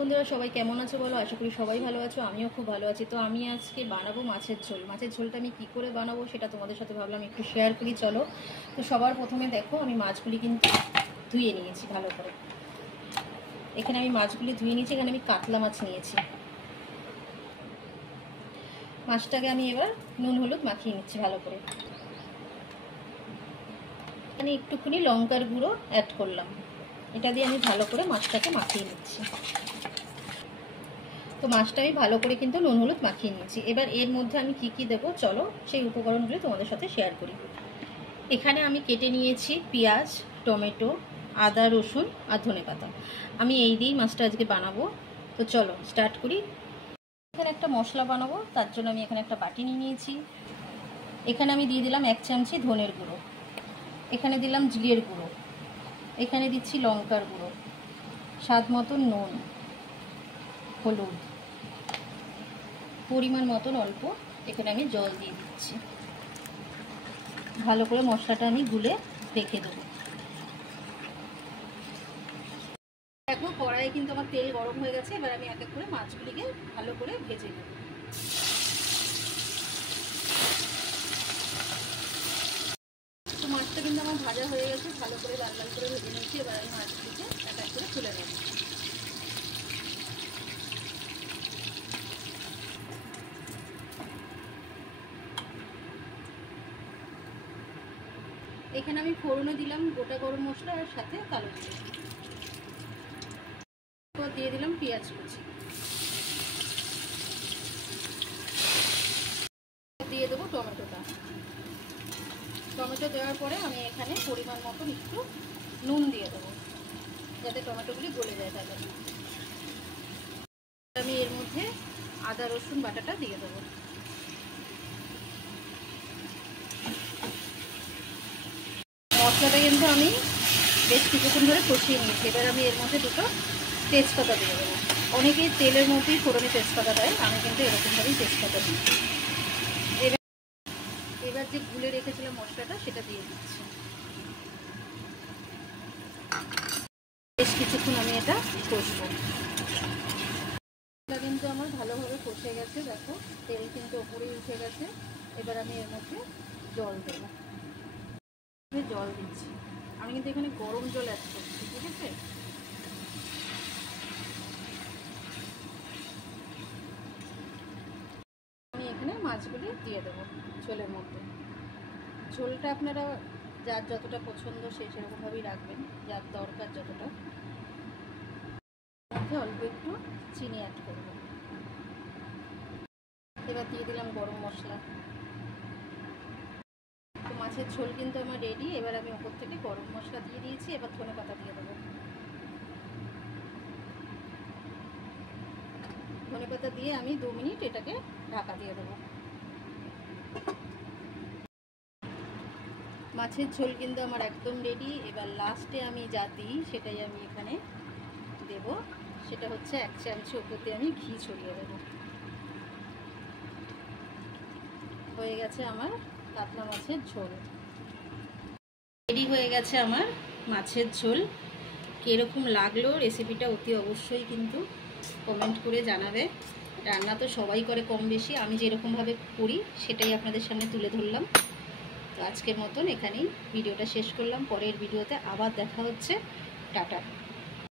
বন্ধুরা সবাই কেমন আছো বলো? আশা করি সবাই ভালো আছো, আমিও খুব ভালো আছি। তো আমি আজকে বানাবো মাছের ঝোল। মাছের ঝোলটা আমি কি করে বানাবো সেটা তোমাদের সাথে ভাবলাম একটু শেয়ার করি। চলো। তো সবার প্রথমে দেখো, আমি মাছগুলি কিন্তু ধুয়ে নিয়েছি ভালো করে। এখানে আমি মাছগুলি ধুয়ে নিয়েছি। এখানে আমি কাতলা মাছ নিয়েছি। মাছটাকে আমি এবার নুন হলুদ মাখিয়ে নিচ্ছি ভালো করে। এখানে একটুখানি লঙ্কার গুঁড়ো অ্যাড করলাম। এটা দিয়ে আমি ভালো করে মাছটাকে মাখিয়ে নিচ্ছি। তো মাছটা আমি ভালো করে কিন্তু নুন হলুদ মাখিয়ে নিয়েছি। এবার এর মধ্যে আমি কি কি দেবো চলো সেই উপকরণগুলো তোমাদের সাথে শেয়ার করি। এখানে আমি কেটে নিয়েছি পেঁয়াজ, টমেটো, আদা, রসুন আর ধনেপাতা। আমি এই দিয়েই মাছটা আজকে বানাবো। তো চলো স্টার্ট করি। এখানে একটা মশলা বানাবো, তার জন্য আমি এখানে একটা বাটি নিয়ে নিয়েছি। এখানে আমি দিয়ে দিলাম 1 চামচি ধনের গুঁড়ো, এখানে দিলাম জিরের গুঁড়ো, এখানে দিচ্ছি লঙ্কার গুঁড়ো, স্বাদ মতন নুন, হলুদ, পরিমাণ মতন অল্প এখানে আমি জল দিয়ে দিচ্ছি। ভালো করে মশলাটা আমি গুলে রেখে দেবো। দেখো কড়াইয়ে কিন্তু আমার তেল গরম হয়ে গেছে। এবার আমি এক এক করে মাছগুলিকে ভালো করে ভেজে নেব। তো মাছটা কিন্তু আমার ভাজা হয়ে গেছে, ভালো করে লাল লাল করে ভেজে নিয়েছি। এবার আমি মাছগুলিকে এক এক করে তুলে নেব। এখানে আমি ফোড়নে দিলাম গোটা গরম মশলা আর সাথে কালো জিরে, দিয়ে দিলাম পেঁয়াজ কুচি, দিয়ে দেবো টমেটোটা। টমেটো দেওয়ার পরে আমি এখানে পরিমাণ মতন একটু নুন দিয়ে দেবো, যাতে টমেটোগুলি গলে যায় তাড়াতাড়ি। আমি এর মধ্যে আদা রসুন বাটাটা দিয়ে দেবো। মশলাটা কিন্তু আমি বেশ কিছুক্ষণ ধরে কষিয়ে নিয়েছি। এবার আমি এর মধ্যে দুটো তেজপাতা দিয়ে দেবো। অনেকেই তেলের মধ্যেই ফোড়নে তেজপাতা দেয়, আমি কিন্তু এরকমভাবেই তেজপাতা দিই। এবার যে গুলে রেখেছিলাম মশলাটা সেটা দিয়ে দিচ্ছি। বেশ কিছুক্ষণ আমি এটা কষবো। এটা কিন্তু আমার ভালোভাবে কষে গেছে, দেখো তেল কিন্তু ওপরেই উঠে গেছে। এবার আমি এর মধ্যে জল দেবো। জল দিচ্ছি। আমি কিন্তু এখানে গরম জল অ্যাড করছি, ঠিক আছে? আমি এখানে মাছগুলি দিয়ে দেবো ঝোলের মধ্যে। ঝোলটা আপনারা যার যতটা পছন্দ সে সেরকমভাবেই রাখবেন, যার দরকার যতটা। মধ্যে অল্প একটু চিনি অ্যাড করব। এবার দিয়ে দিলাম গরম মশলা। তো মাছের ঝোল কিন্তু আমার রেডি। এবার আমি ওপর থেকে গরম মশলা দিয়ে দিয়েছি। এবার ধনেপাতা দিয়ে দেবো। ধনেপাতা দিয়ে আমি 2 মিনিট এটাকে ঢাকা দিয়ে দেবো। মাছের ঝোল কিন্তু আমার একদম রেডি। এবার লাস্টে আমি যা দিই সেটাই আমি এখানে দেব। সেটা হচ্ছে 1 চামচ ওপর দিয়ে আমি ঘি ছড়িয়ে দেবো। হয়ে গেছে আমার কাতলা মাছের ঝোল। রেডি হয়ে গেছে আমার মাছের ঝোল। কীরকম লাগলো রেসিপিটা অতি অবশ্যই কিন্তু কমেন্ট করে জানাবে। রান্না তো সবাই করে কম বেশি, আমি যেরকমভাবে করি সেটাই আপনাদের সামনে তুলে ধরলাম। তো আজকের মতন এখানেই ভিডিওটা শেষ করলাম। পরের ভিডিওতে আবার দেখা হচ্ছে। টাটা।